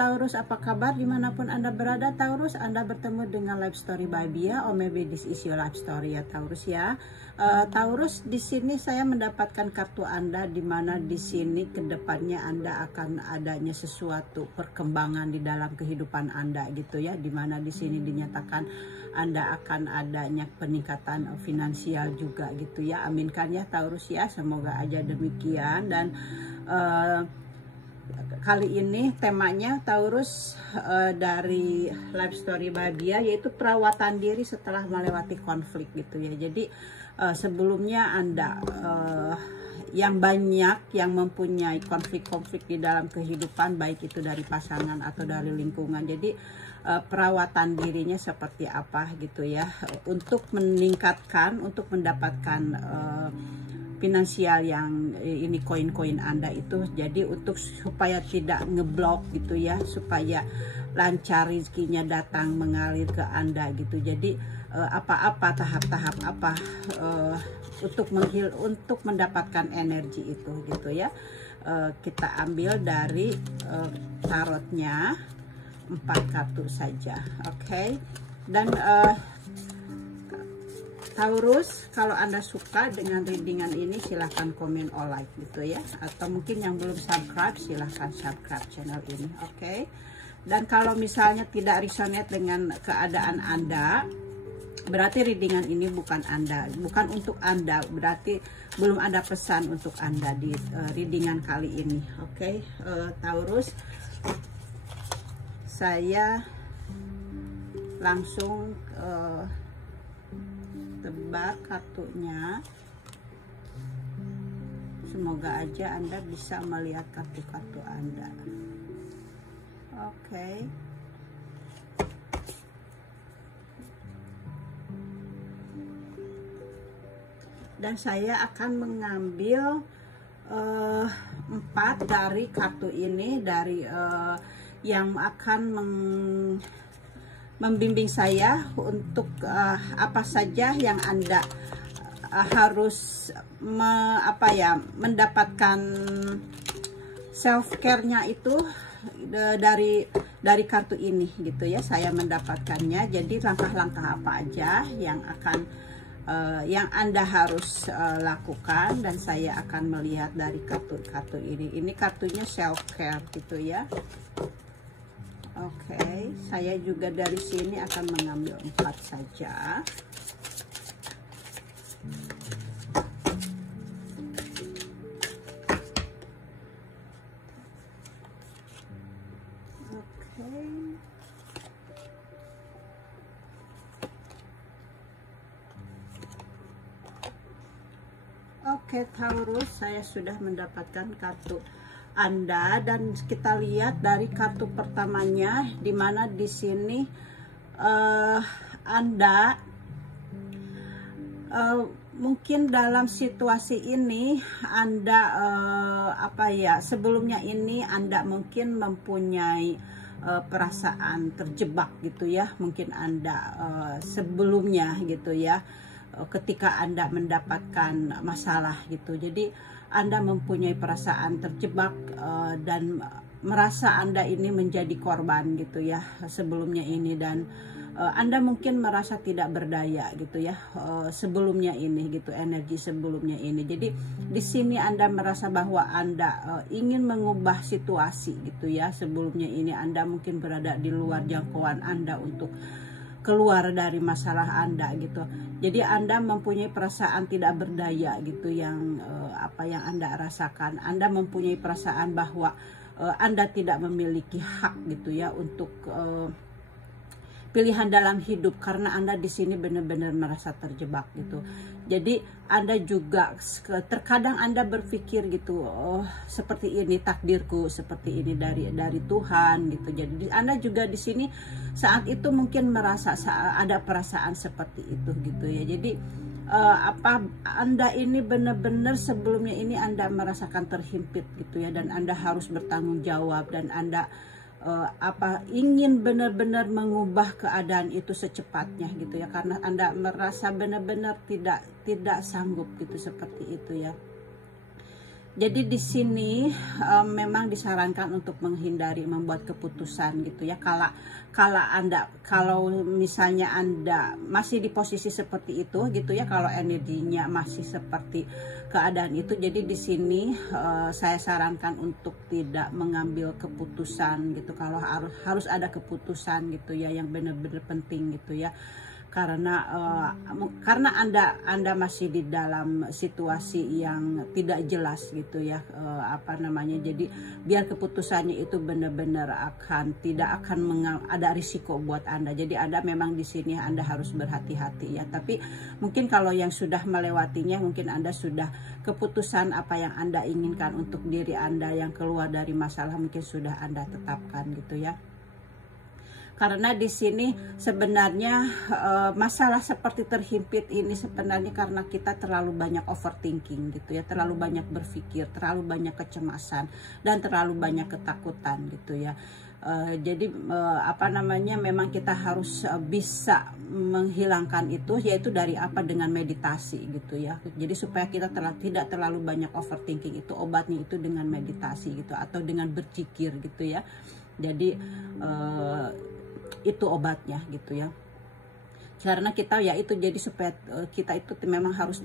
Taurus, apa kabar dimanapun Anda berada? Taurus, Anda bertemu dengan Life Story by Bia, or maybe this is your life story ya Taurus ya. Taurus, di sini saya mendapatkan kartu Anda, di mana di sini kedepannya Anda akan adanya sesuatu perkembangan di dalam kehidupan Anda gitu ya, di mana di sini dinyatakan Anda akan adanya peningkatan finansial juga gitu ya. Aminkan ya Taurus ya, semoga aja demikian. Dan kali ini temanya Taurus dari Life Story by Bia, yaitu perawatan diri setelah melewati konflik gitu ya. Jadi sebelumnya Anda yang banyak yang mempunyai konflik-konflik di dalam kehidupan, baik itu dari pasangan atau dari lingkungan. Jadi perawatan dirinya seperti apa gitu ya, untuk meningkatkan, untuk mendapatkan finansial yang ini koin-koin Anda itu. Jadi untuk supaya tidak ngeblok gitu ya, supaya lancar rezekinya datang mengalir ke Anda gitu. Jadi apa-apa tahap-tahap apa untuk mendapatkan energi itu gitu ya. Kita ambil dari tarotnya 4 kartu saja, oke. Dan Taurus, kalau Anda suka dengan readingan ini, silahkan komen or like gitu ya. Atau mungkin yang belum subscribe, silahkan subscribe channel ini, oke. Dan kalau misalnya tidak resonate dengan keadaan Anda, berarti readingan ini bukan untuk Anda. Berarti belum ada pesan untuk Anda di readingan kali ini, oke. Taurus, saya langsung tebak kartunya. Semoga aja Anda bisa melihat kartu-kartu Anda. Oke. Dan saya akan mengambil 4 dari kartu ini, dari yang akan membimbing saya untuk apa saja yang Anda harus mendapatkan self care-nya itu dari kartu ini gitu ya. Saya mendapatkannya. Jadi langkah-langkah apa aja yang akan yang Anda harus lakukan, dan saya akan melihat dari kartu-kartu ini. Ini kartunya self care gitu ya. Oke, saya juga dari sini akan mengambil 4 saja. Oke, Taurus, saya sudah mendapatkan kartu Anda, dan kita lihat dari kartu pertamanya, di mana di sini Anda mungkin dalam situasi ini Anda sebelumnya ini Anda mungkin mempunyai perasaan terjebak gitu ya. Mungkin Anda sebelumnya gitu ya, ketika Anda mendapatkan masalah gitu. Jadi Anda mempunyai perasaan terjebak dan merasa Anda ini menjadi korban gitu ya sebelumnya ini. Dan Anda mungkin merasa tidak berdaya gitu ya sebelumnya ini gitu, energi sebelumnya ini. Jadi di sini Anda merasa bahwa Anda ingin mengubah situasi gitu ya. Sebelumnya ini Anda mungkin berada di luar jangkauan Anda untuk keluar dari masalah Anda gitu. Jadi Anda mempunyai perasaan tidak berdaya gitu, yang apa yang Anda rasakan. Anda mempunyai perasaan bahwa Anda tidak memiliki hak gitu ya untuk pilihan dalam hidup, karena Anda di sini benar-benar merasa terjebak gitu. Jadi Anda juga terkadang Anda berpikir gitu, oh seperti ini takdirku, seperti ini dari Tuhan gitu. Jadi Anda juga di sini saat itu mungkin merasa ada perasaan seperti itu gitu ya. Jadi Anda ini benar-benar sebelumnya ini Anda merasakan terhimpit gitu ya, dan Anda harus bertanggung jawab, dan Anda ingin benar-benar mengubah keadaan itu secepatnya gitu ya, karena Anda merasa benar-benar tidak sanggup gitu, seperti itu ya. Jadi di sini memang disarankan untuk menghindari membuat keputusan gitu ya. Kalau misalnya Anda masih di posisi seperti itu gitu ya, kalau energinya masih seperti keadaan itu, jadi di sini saya sarankan untuk tidak mengambil keputusan gitu. Kalau harus ada keputusan gitu ya yang benar-benar penting gitu ya. Karena Anda masih di dalam situasi yang tidak jelas gitu ya, jadi biar keputusannya itu benar-benar tidak akan ada risiko buat Anda. Jadi Anda memang di sini Anda harus berhati-hati ya. Tapi mungkin kalau yang sudah melewatinya, mungkin Anda sudah keputusan apa yang Anda inginkan untuk diri Anda yang keluar dari masalah, mungkin sudah Anda tetapkan gitu ya. Karena di sini sebenarnya masalah seperti terhimpit ini sebenarnya karena kita terlalu banyak overthinking gitu ya, terlalu banyak berpikir, terlalu banyak kecemasan, dan terlalu banyak ketakutan gitu ya. Jadi memang kita harus bisa menghilangkan itu, yaitu dari dengan meditasi gitu ya. Jadi supaya kita tidak terlalu banyak overthinking, itu obatnya itu dengan meditasi gitu, atau dengan berzikir gitu ya. Jadi itu obatnya gitu ya. Karena kita ya itu, jadi supaya kita itu memang harus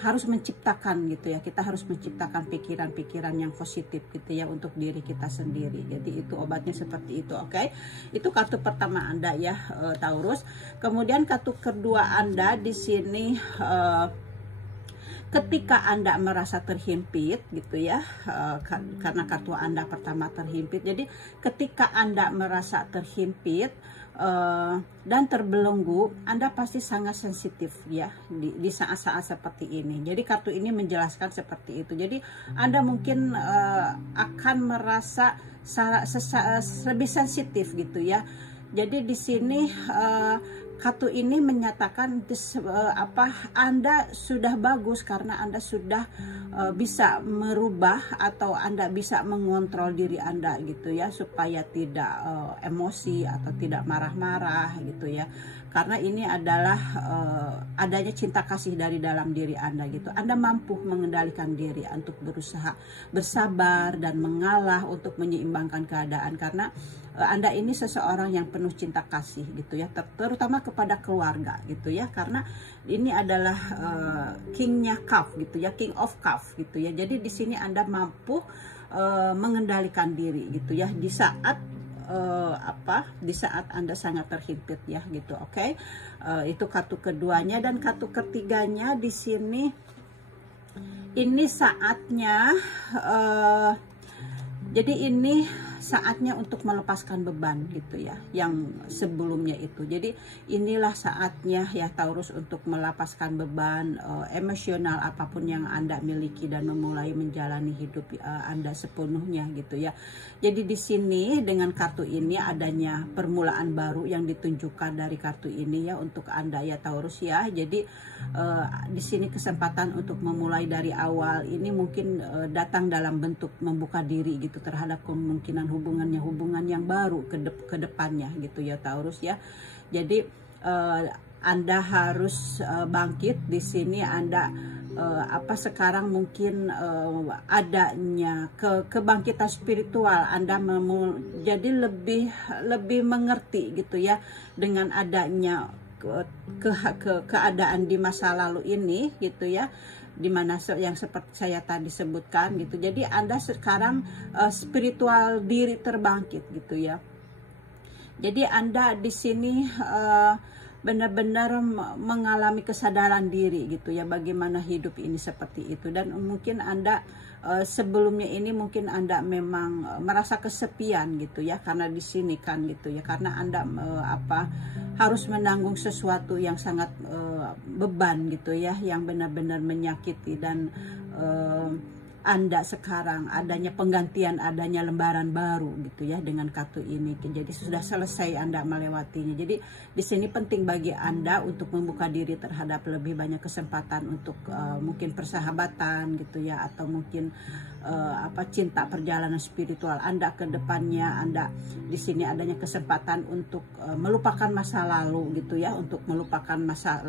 harus menciptakan gitu ya. Kita harus menciptakan pikiran-pikiran yang positif gitu ya untuk diri kita sendiri. Jadi itu obatnya seperti itu, oke? Itu kartu pertama Anda ya, Taurus. Kemudian kartu kedua Anda di sini ketika Anda merasa terhimpit gitu ya, karena kartu Anda pertama terhimpit. Jadi ketika Anda merasa terhimpit dan terbelenggu, Anda pasti sangat sensitif ya di saat-saat seperti ini. Jadi kartu ini menjelaskan seperti itu. Jadi Anda mungkin akan merasa lebih sensitif gitu ya. Jadi di sini kartu ini menyatakan Anda sudah bagus karena Anda sudah bisa merubah atau Anda bisa mengontrol diri Anda gitu ya, supaya tidak emosi atau tidak marah-marah gitu ya. Karena ini adalah adanya cinta kasih dari dalam diri Anda gitu. Anda mampu mengendalikan diri untuk berusaha bersabar dan mengalah untuk menyeimbangkan keadaan, karena Anda ini seseorang yang penuh cinta kasih gitu ya, terutama kepada keluarga gitu ya, karena ini adalah kingnya cup gitu ya, king of cup gitu ya. Jadi di sini Anda mampu mengendalikan diri gitu ya di saat di saat Anda sangat terhimpit ya gitu, oke? Itu kartu keduanya. Dan kartu ketiganya di sini, ini saatnya jadi ini saatnya untuk melepaskan beban gitu ya, yang sebelumnya itu. Jadi inilah saatnya ya Taurus untuk melepaskan beban emosional apapun yang Anda miliki dan memulai menjalani hidup Anda sepenuhnya gitu ya. Jadi di sini dengan kartu ini adanya permulaan baru yang ditunjukkan dari kartu ini ya untuk Anda ya Taurus ya. Jadi di sini kesempatan untuk memulai dari awal ini mungkin datang dalam bentuk membuka diri gitu terhadap kemungkinan hubungan yang baru ke depannya gitu ya Taurus ya. Jadi Anda harus bangkit di sini. Anda sekarang mungkin adanya kebangkitan spiritual Anda jadi lebih mengerti gitu ya dengan adanya keadaan di masa lalu ini gitu ya, dimana yang seperti saya tadi sebutkan gitu. Jadi Anda sekarang spiritual diri terbangkit gitu ya. Jadi Anda di sini benar-benar mengalami kesadaran diri gitu ya, bagaimana hidup ini seperti itu. Dan mungkin Anda sebelumnya ini mungkin Anda memang merasa kesepian gitu ya, karena di sini kan gitu ya, karena Anda harus menanggung sesuatu yang sangat beban gitu ya, yang benar-benar menyakiti dan Anda sekarang adanya penggantian, adanya lembaran baru gitu ya dengan kartu ini. Jadi sudah selesai Anda melewatinya. Jadi di sini penting bagi Anda untuk membuka diri terhadap lebih banyak kesempatan untuk mungkin persahabatan gitu ya, atau mungkin cinta perjalanan spiritual Anda ke depannya. Anda di sini adanya kesempatan untuk melupakan masa lalu gitu ya, untuk melupakan masa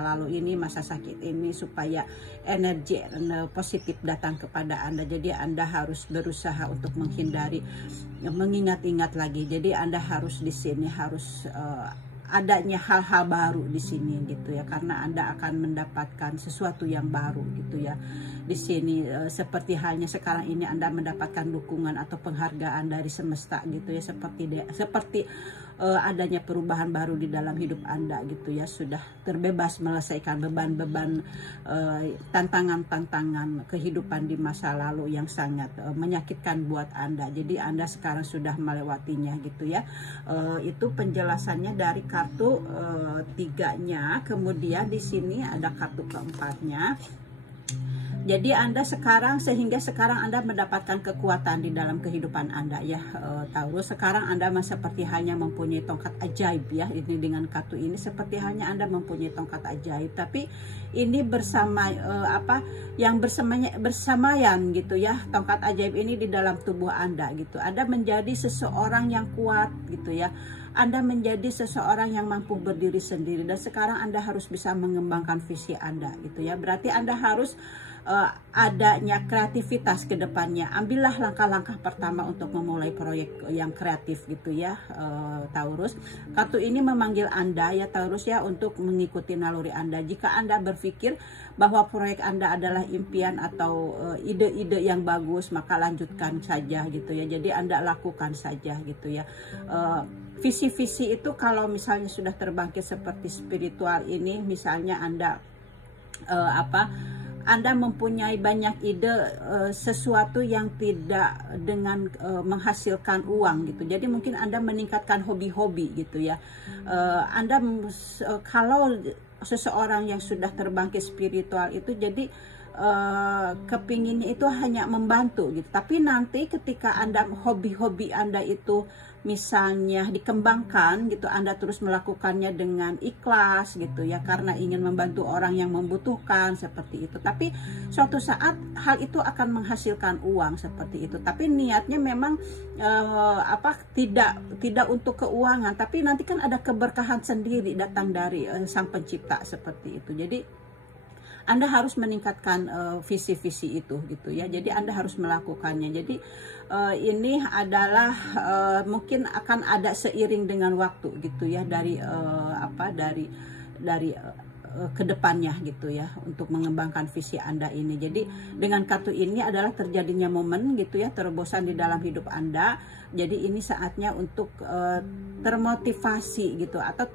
lalu ini, masa sakit ini, supaya energi positif datang kepada Anda. Jadi Anda harus berusaha untuk menghindari mengingat-ingat lagi. Jadi Anda harus di sini harus adanya hal-hal baru di sini gitu ya, karena Anda akan mendapatkan sesuatu yang baru gitu ya. Di sini seperti halnya sekarang ini Anda mendapatkan dukungan atau penghargaan dari semesta gitu ya, seperti adanya perubahan baru di dalam hidup Anda gitu ya, sudah terbebas menyelesaikan beban-beban tantangan-tantangan kehidupan di masa lalu yang sangat menyakitkan buat Anda. Jadi Anda sekarang sudah melewatinya gitu ya. Itu penjelasannya dari kartu tiganya. Kemudian di sini ada kartu keempatnya. Jadi Anda sekarang, sehingga sekarang Anda mendapatkan kekuatan di dalam kehidupan Anda ya, Taurus. Sekarang Anda seperti hanya mempunyai tongkat ajaib ya. Ini dengan kartu ini seperti hanya Anda mempunyai tongkat ajaib, tapi ini bersama yang bersamaan gitu ya. Tongkat ajaib ini di dalam tubuh Anda gitu. Anda menjadi seseorang yang kuat gitu ya. Anda menjadi seseorang yang mampu berdiri sendiri, dan sekarang Anda harus bisa mengembangkan visi Anda gitu ya. Berarti Anda harus adanya kreativitas ke depannya. Ambillah langkah-langkah pertama untuk memulai proyek yang kreatif gitu ya, Taurus. Kartu ini memanggil Anda ya, Taurus ya, untuk mengikuti naluri Anda. Jika Anda berpikir bahwa proyek Anda adalah impian atau ide-ide yang bagus, maka lanjutkan saja gitu ya. Jadi Anda lakukan saja gitu ya. Visi-visi itu kalau misalnya sudah terbangkit seperti spiritual ini, misalnya Anda Anda mempunyai banyak ide sesuatu yang tidak dengan menghasilkan uang gitu. Jadi mungkin Anda meningkatkan hobi-hobi gitu ya. Anda kalau seseorang yang sudah terbangkit spiritual itu, jadi kepinginnya itu hanya membantu gitu. Tapi nanti ketika Anda hobi-hobi Anda itu misalnya dikembangkan gitu, Anda terus melakukannya dengan ikhlas gitu ya, karena ingin membantu orang yang membutuhkan seperti itu. Tapi suatu saat hal itu akan menghasilkan uang seperti itu. Tapi niatnya memang tidak untuk keuangan, tapi nanti kan ada keberkahan sendiri datang dari Sang Pencipta seperti itu. Jadi Anda harus meningkatkan visi-visi itu gitu ya. Jadi Anda harus melakukannya. Jadi ini adalah mungkin akan ada seiring dengan waktu gitu ya, dari kedepannya gitu ya, untuk mengembangkan visi Anda ini. Jadi dengan kartu ini adalah terjadinya momen gitu ya, terobosan di dalam hidup Anda. Jadi ini saatnya untuk termotivasi gitu, atau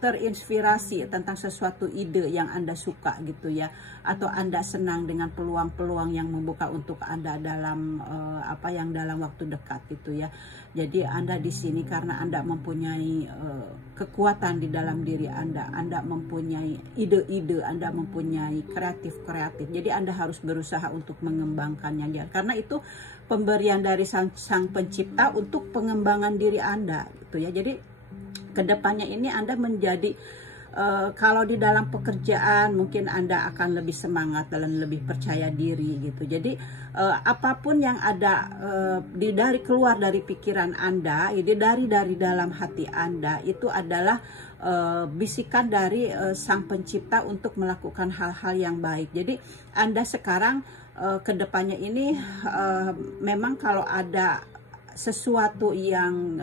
terinspirasi tentang sesuatu ide yang Anda suka gitu ya, atau Anda senang dengan peluang-peluang yang membuka untuk Anda dalam dalam waktu dekat gitu ya. Jadi Anda di sini karena Anda mempunyai kekuatan di dalam diri Anda mempunyai ide-ide, Anda mempunyai kreatif. Jadi Anda harus berusaha untuk mengembangkannya ya. Karena itu pemberian dari sang Pencipta untuk pengembangan diri Anda gitu ya. Jadi kedepannya ini Anda menjadi kalau di dalam pekerjaan mungkin Anda akan lebih semangat dan lebih percaya diri gitu. Jadi apapun yang ada dari keluar dari pikiran Anda, ini dari dalam hati Anda, itu adalah bisikan dari Sang Pencipta untuk melakukan hal-hal yang baik. Jadi Anda sekarang kedepannya ini memang kalau ada sesuatu yang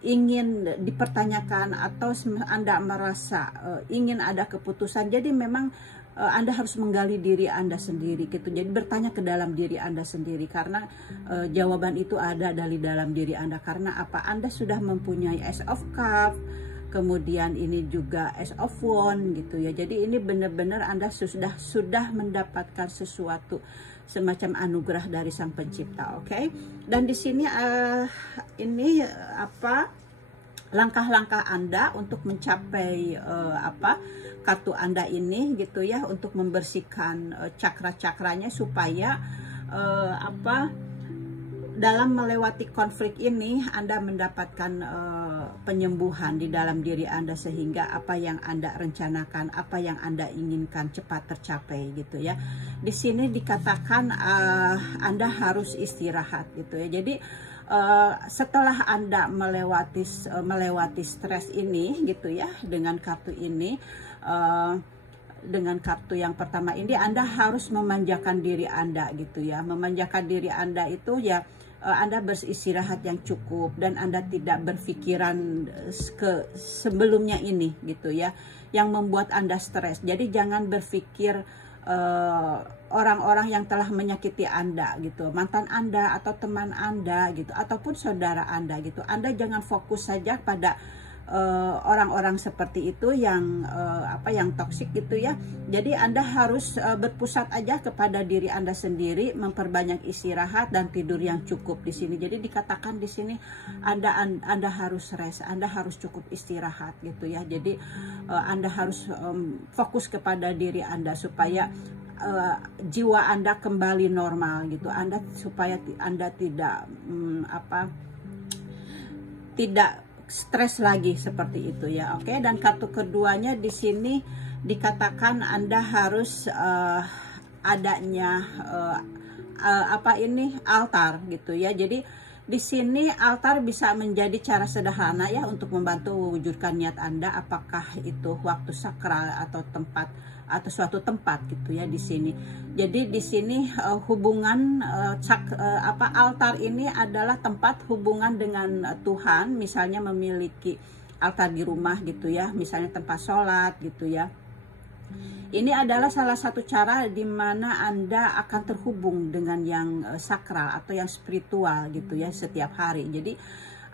ingin dipertanyakan, atau Anda merasa ingin ada keputusan, jadi memang Anda harus menggali diri Anda sendiri gitu. Jadi bertanya ke dalam diri Anda sendiri, karena jawaban itu ada dari dalam diri Anda. Karena apa? Anda sudah mempunyai Ace of Cups, kemudian ini juga Ace of Wands gitu ya. Jadi ini benar-benar Anda sudah mendapatkan sesuatu semacam anugerah dari Sang Pencipta, oke? Dan di sini langkah-langkah Anda untuk mencapai kartu Anda ini gitu ya, untuk membersihkan cakra-cakranya supaya dalam melewati konflik ini Anda mendapatkan penyembuhan di dalam diri Anda, sehingga apa yang Anda rencanakan, apa yang Anda inginkan cepat tercapai gitu ya. Di sini dikatakan Anda harus istirahat gitu ya. Jadi setelah Anda melewati stres ini gitu ya, dengan kartu ini, dengan kartu yang pertama ini Anda harus memanjakan diri Anda gitu ya. Memanjakan diri Anda itu ya, Anda beristirahat yang cukup dan Anda tidak berpikiran ke sebelumnya ini gitu ya, yang membuat Anda stres. Jadi jangan berpikir orang-orang yang telah menyakiti Anda gitu, mantan Anda atau teman Anda gitu, ataupun saudara Anda gitu. Anda jangan fokus saja pada orang-orang seperti itu yang yang toksik gitu ya. Jadi Anda harus berpusat aja kepada diri Anda sendiri, memperbanyak istirahat dan tidur yang cukup di sini. Jadi dikatakan di sini Anda harus rest, Anda harus cukup istirahat gitu ya. Jadi Anda harus fokus kepada diri Anda supaya jiwa Anda kembali normal gitu. Supaya Anda tidak tidak stres lagi seperti itu ya. Oke, dan kartu keduanya di sini dikatakan Anda harus adanya altar gitu ya. Jadi di sini altar bisa menjadi cara sederhana ya untuk membantu mewujudkan niat Anda, apakah itu waktu sakral atau tempat atau suatu tempat gitu ya di sini. Jadi di sini hubungan altar ini adalah tempat hubungan dengan Tuhan, misalnya memiliki altar di rumah gitu ya, misalnya tempat sholat gitu ya. Ini adalah salah satu cara di mana Anda akan terhubung dengan yang sakral atau yang spiritual gitu ya setiap hari. Jadi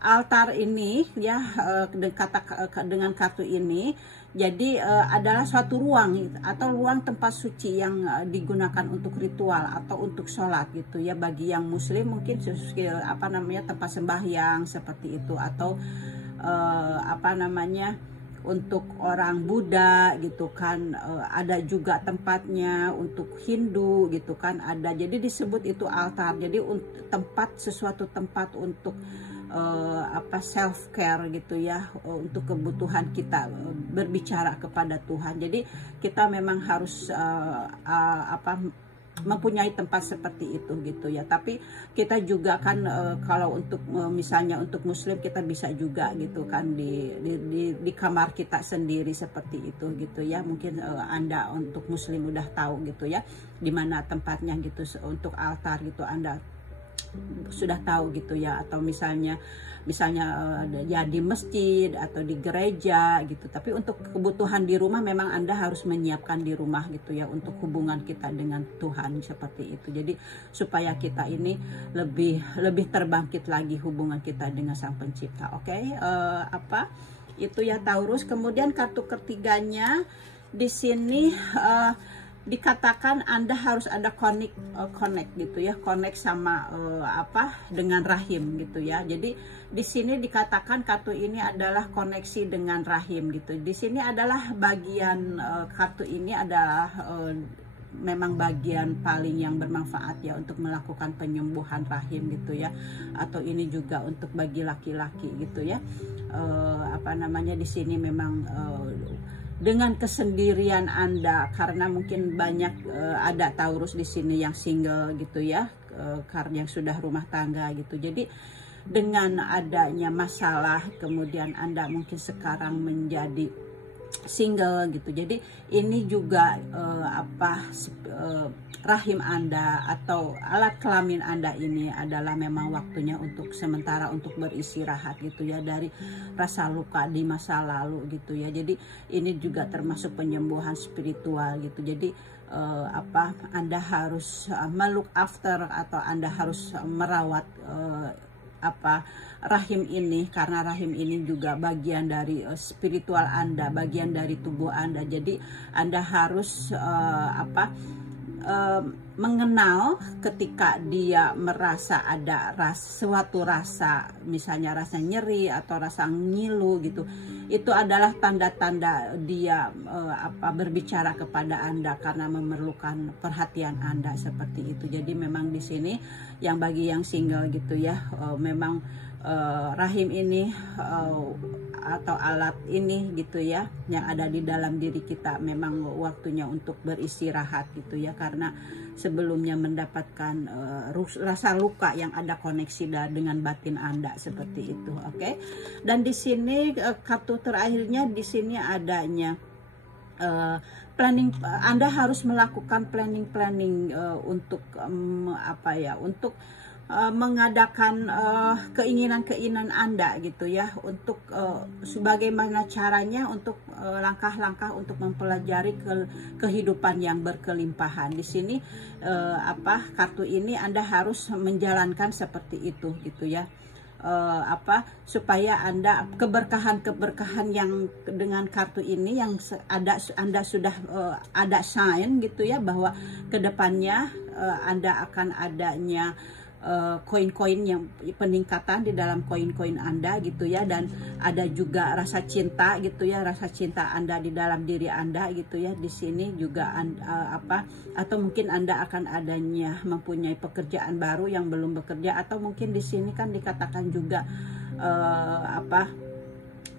altar ini ya, dengan kartu ini jadi adalah suatu ruang atau ruang tempat suci yang digunakan untuk ritual atau untuk sholat gitu ya. Bagi yang muslim mungkin tempat sembahyang seperti itu, atau untuk orang Buddha gitu kan, ada juga tempatnya. Untuk Hindu gitu kan ada. Jadi disebut itu altar. Jadi sesuatu tempat untuk self care gitu ya, untuk kebutuhan kita, berbicara kepada Tuhan. Jadi kita memang harus mempunyai tempat seperti itu gitu ya. Tapi kita juga kan kalau untuk misalnya untuk muslim, kita bisa juga gitu kan di kamar kita sendiri seperti itu gitu ya. Mungkin Anda untuk muslim udah tahu gitu ya di mana tempatnya gitu untuk altar gitu, Anda sudah tahu gitu ya. Atau misalnya ya di masjid atau di gereja gitu. Tapi untuk kebutuhan di rumah memang Anda harus menyiapkan di rumah gitu ya, untuk hubungan kita dengan Tuhan seperti itu. Jadi supaya kita ini lebih terbangkit lagi hubungan kita dengan Sang Pencipta. Oke, itu ya Taurus. Kemudian kartu ketiganya di sini dikatakan Anda harus ada connect gitu ya, connect sama dengan rahim gitu ya. Jadi di sini dikatakan kartu ini adalah koneksi dengan rahim gitu. Di sini adalah bagian kartu ini adalah memang bagian paling yang bermanfaat ya untuk melakukan penyembuhan rahim gitu ya. Atau ini juga untuk bagi laki-laki gitu ya. Di sini memang dengan kesendirian Anda, karena mungkin banyak ada Taurus di sini yang single gitu ya, karena yang sudah rumah tangga gitu. Jadi dengan adanya masalah, kemudian Anda mungkin sekarang menjadi single gitu. Jadi ini juga rahim Anda atau alat kelamin Anda ini adalah memang waktunya untuk sementara untuk beristirahat gitu ya, dari rasa luka di masa lalu gitu ya. Jadi ini juga termasuk penyembuhan spiritual gitu. Jadi Anda harus melook after atau Anda harus merawat rahim ini, karena rahim ini juga bagian dari spiritual Anda, bagian dari tubuh Anda. Jadi Anda harus mengenal ketika dia merasa ada suatu rasa, misalnya rasa nyeri atau rasa ngilu gitu, itu adalah tanda-tanda dia berbicara kepada Anda karena memerlukan perhatian Anda, seperti itu. Jadi memang di sini yang bagi yang single gitu ya, memang rahim ini atau alat ini gitu ya, yang ada di dalam diri kita memang waktunya untuk beristirahat gitu ya, karena sebelumnya mendapatkan rasa luka yang ada koneksi dengan batin Anda, seperti itu. Oke. Dan di sini kartu terakhirnya di sini adanya planning. Anda harus melakukan planning untuk untuk mengadakan keinginan-keinginan Anda gitu ya, untuk sebagaimana caranya untuk langkah-langkah untuk mempelajari kehidupan yang berkelimpahan. Di sini kartu ini Anda harus menjalankan seperti itu gitu ya. Supaya Anda keberkahan yang dengan kartu ini yang Anda sudah ada sign gitu ya, bahwa kedepannya Anda akan adanya koin-koin yang peningkatan di dalam koin-koin Anda gitu ya, dan ada juga rasa cinta gitu ya, rasa cinta Anda di dalam diri Anda gitu ya. Di sini juga atau mungkin Anda akan adanya mempunyai pekerjaan baru yang belum bekerja, atau mungkin di sini kan dikatakan juga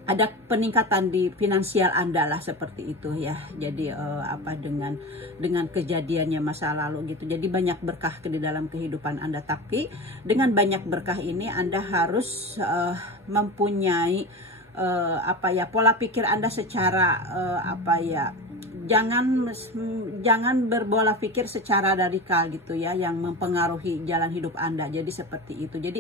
ada peningkatan di finansial Anda lah, seperti itu ya. Jadi dengan kejadiannya masa lalu gitu. Jadi banyak berkah di dalam kehidupan Anda, tapi dengan banyak berkah ini Anda harus mempunyai pola pikir Anda secara jangan berbola pikir secara radikal gitu ya, yang mempengaruhi jalan hidup Anda. Jadi seperti itu. Jadi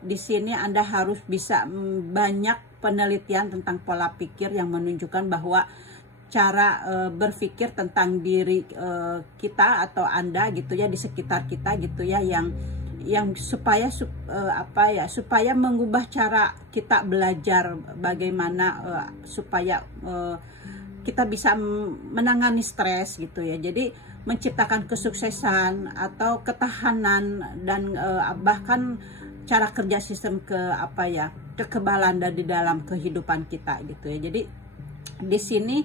di sini Anda harus bisa banyak penelitian tentang pola pikir yang menunjukkan bahwa cara berpikir tentang diri kita atau Anda gitu ya, di sekitar kita gitu ya, yang supaya mengubah cara kita belajar bagaimana supaya kita bisa menangani stres gitu ya. Jadi menciptakan kesuksesan atau ketahanan dan bahkan cara kerja sistem kekebalan di dalam kehidupan kita gitu ya. Jadi di sini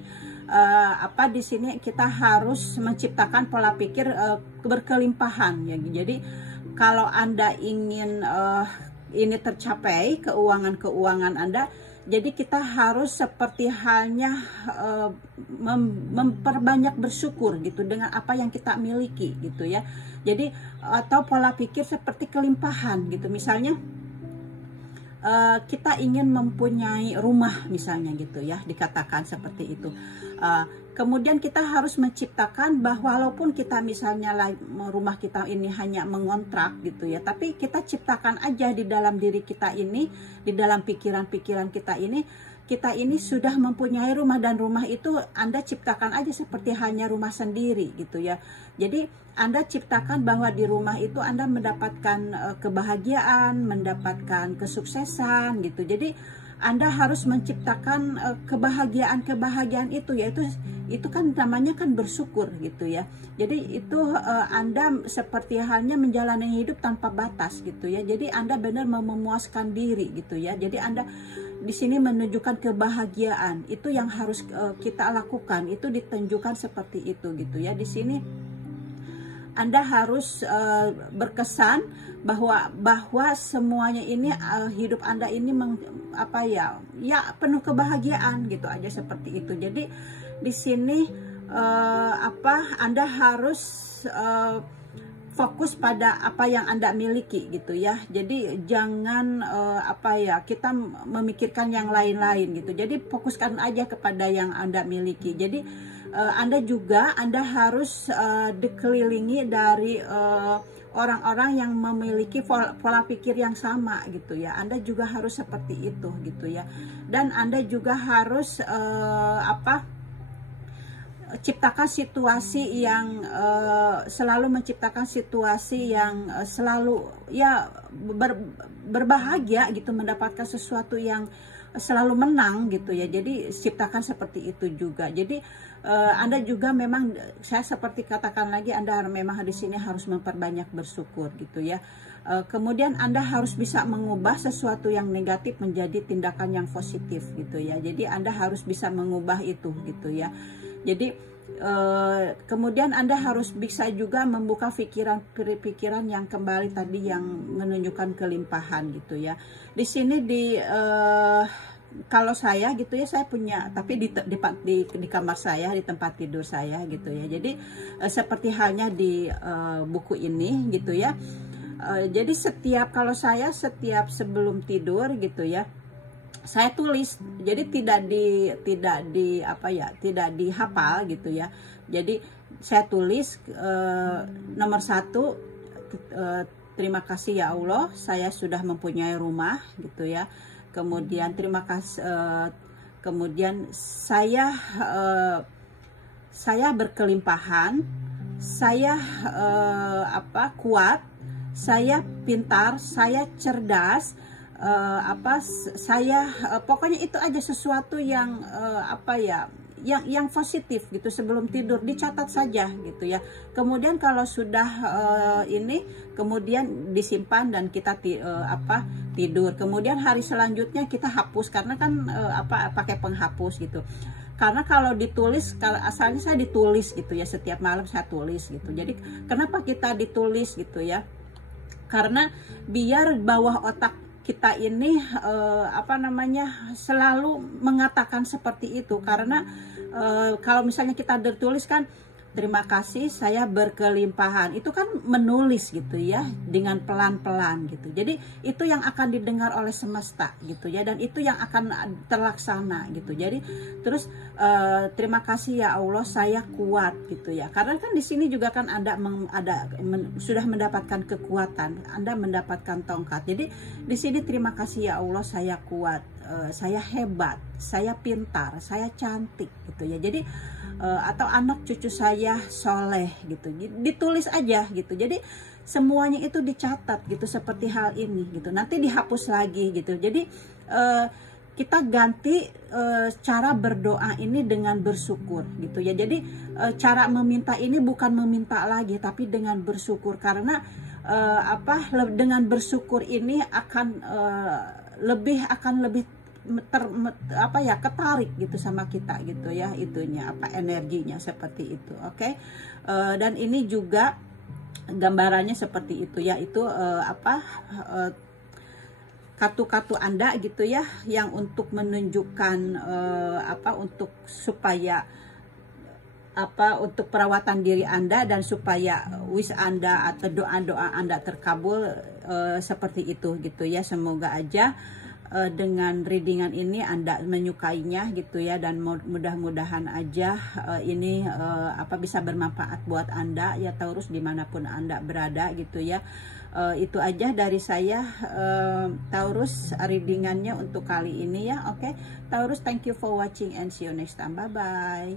di sini kita harus menciptakan pola pikir berkelimpahan ya. Jadi kalau Anda ingin ini tercapai, keuangan Anda, jadi kita harus seperti halnya memperbanyak bersyukur gitu dengan apa yang kita miliki gitu ya. Jadi atau pola pikir seperti kelimpahan gitu. Misalnya kita ingin mempunyai rumah misalnya gitu ya, dikatakan seperti itu. Kemudian kita harus menciptakan bahwa walaupun kita misalnya rumah kita ini hanya mengontrak gitu ya, tapi kita ciptakan aja di dalam diri kita ini, di dalam pikiran-pikiran kita ini sudah mempunyai rumah, dan rumah itu Anda ciptakan aja seperti hanya rumah sendiri gitu ya. Jadi Anda ciptakan bahwa di rumah itu Anda mendapatkan kebahagiaan, mendapatkan kesuksesan gitu. Jadi Anda harus menciptakan kebahagiaan itu, yaitu itu kan namanya kan bersyukur gitu ya. Jadi itu Anda seperti halnya menjalani hidup tanpa batas gitu ya. Jadi Anda benar memuaskan diri gitu ya. Jadi Anda di sini menunjukkan kebahagiaan, itu yang harus kita lakukan, itu ditunjukkan seperti itu gitu ya. Di sini Anda harus berkesan bahwa semuanya ini hidup Anda ini penuh kebahagiaan gitu aja, seperti itu. Jadi di sini Anda harus fokus pada apa yang Anda miliki gitu ya. Jadi jangan kita memikirkan yang lain-lain gitu. Jadi fokuskan aja kepada yang Anda miliki. Jadi Anda harus dikelilingi dari orang-orang yang memiliki pola pikir yang sama gitu ya. Anda juga harus seperti itu gitu ya. Dan Anda juga harus ciptakan situasi yang selalu menciptakan situasi yang selalu ya berbahagia gitu, mendapatkan sesuatu yang selalu menang gitu ya. Jadi ciptakan seperti itu juga. Jadi Anda juga memang, saya seperti katakan lagi, Anda memang di sini harus memperbanyak bersyukur gitu ya. Kemudian Anda harus bisa mengubah sesuatu yang negatif menjadi tindakan yang positif gitu ya. Jadi Anda harus bisa mengubah itu gitu ya. Jadi kemudian Anda harus bisa juga membuka pikiran yang kembali tadi yang menunjukkan kelimpahan gitu ya. Di sini kalau saya gitu ya, saya punya, tapi di kamar saya, di tempat tidur saya gitu ya. Jadi seperti halnya di buku ini gitu ya. Jadi kalau saya setiap sebelum tidur gitu ya, saya tulis. Jadi tidak dihafal gitu ya. Jadi saya tulis nomor 1, terima kasih ya Allah, saya sudah mempunyai rumah gitu ya. Kemudian terima kasih, kemudian saya berkelimpahan, saya kuat, saya pintar, saya cerdas, pokoknya itu aja sesuatu yang yang positif gitu sebelum tidur, dicatat saja gitu ya. Kemudian kalau sudah kemudian disimpan dan kita tidur. Kemudian hari selanjutnya kita hapus, karena kan pakai penghapus gitu. Karena kalau ditulis, asalnya saya ditulis gitu ya, setiap malam saya tulis gitu. Jadi kenapa kita ditulis gitu ya? Karena biar bawah otak kita ini selalu mengatakan seperti itu. Karena kalau misalnya kita ditulis kan, terima kasih saya berkelimpahan, itu kan menulis gitu ya, dengan pelan-pelan gitu. Jadi itu yang akan didengar oleh semesta gitu ya, dan itu yang akan terlaksana gitu. Jadi terus terima kasih ya Allah, saya kuat gitu ya. Karena kan di sini juga kan Anda sudah mendapatkan kekuatan, Anda mendapatkan tongkat. Jadi di sini terima kasih ya Allah, saya kuat, saya hebat, saya pintar, saya cantik gitu ya. Jadi atau anak cucu saya soleh gitu, ditulis aja gitu. Jadi semuanya itu dicatat gitu, seperti hal ini gitu, nanti dihapus lagi gitu. Jadi kita ganti cara berdoa ini dengan bersyukur gitu ya. Jadi cara meminta ini bukan meminta lagi, tapi dengan bersyukur. Karena dengan bersyukur ini akan lebih ketarik gitu sama kita gitu ya, itunya energinya seperti itu. Oke. Dan ini juga gambarannya seperti itu ya, itu kartu-kartu Anda gitu ya, yang untuk menunjukkan untuk supaya untuk perawatan diri Anda, dan supaya wish Anda atau doa-doa Anda terkabul, seperti itu gitu ya. Semoga aja dengan readingan ini Anda menyukainya gitu ya, dan mudah-mudahan aja ini bisa bermanfaat buat Anda ya, Taurus, dimanapun Anda berada gitu ya. Itu aja dari saya, Taurus, readingannya untuk kali ini ya. Oke, Taurus, thank you for watching and see you next time. Bye bye.